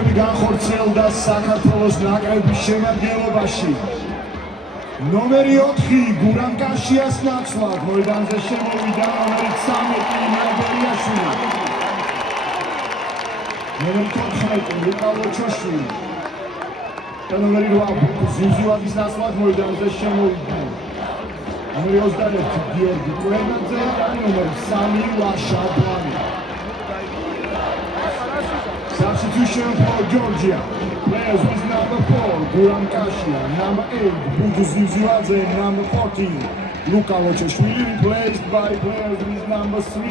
თვეები განხორციელდა საქართველოს ნაკრების შემადგენლობაში. ნომერი 4 გურამ კაშიას ნაცვლად მოედანზე შემოვიდა ნომერი 13 ილია ბერიაშვილი. ნომერი 14 ლუკა ლოჩოშვილი. და ნომერი 8 ზიზივაძის ნაცვლად მოედანზე შემოვიდა. ნომერი 21 გიორგი კვერნაძე და ნომერი 3 ლაშა დვანი. Substitution for Georgia. Players with number 4, Guram Kashia, number 8, Buju Ziziwadze, number 14, Luka Locheshvili, replaced by players with number 3,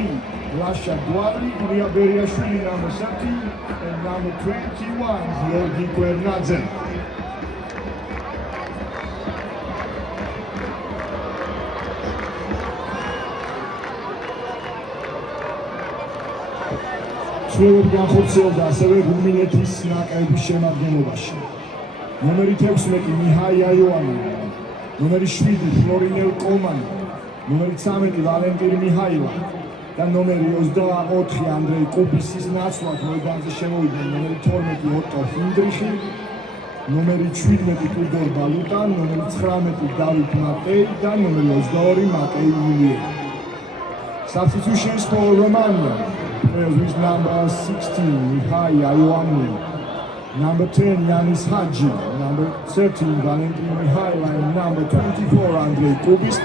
Lasha Dwali, Ria Beriashvili, number 13, and number 21, Georgi Kvernadze. ცვლილებები განხორციელდა ასევე რუმინეთის ნაკრების შემადგენლობაში. ნომერი 16 მიჰაი აიოანი, ნომერი 7 ფლორინელ კომანი, ნომერი 13 ვალენტინ მიჰაილა და ნომერი 24 ანდრეი კუბისის ნაცვლად მოედანზე შემოვიდნენ ნომერი 12 ოტო ჰინდრიხი, ნომერი 17 ტუდორ ბალუტა, ნომერი 19 დავით მატეი და ნომერი 22 მატეი ილიე. Substitutions for Romania. Players with number 16, Mihai Ioanni, number 10, Yanis Hadji, number 13, Valentin Mihaila, and number 24, Andrei Kubis,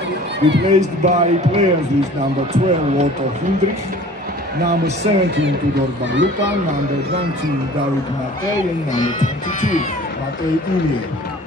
replaced by players with number 12, Otto Hindrich, number 17, Tudor Baluka, number 19, David Matei, and number 22, Matei Ilie.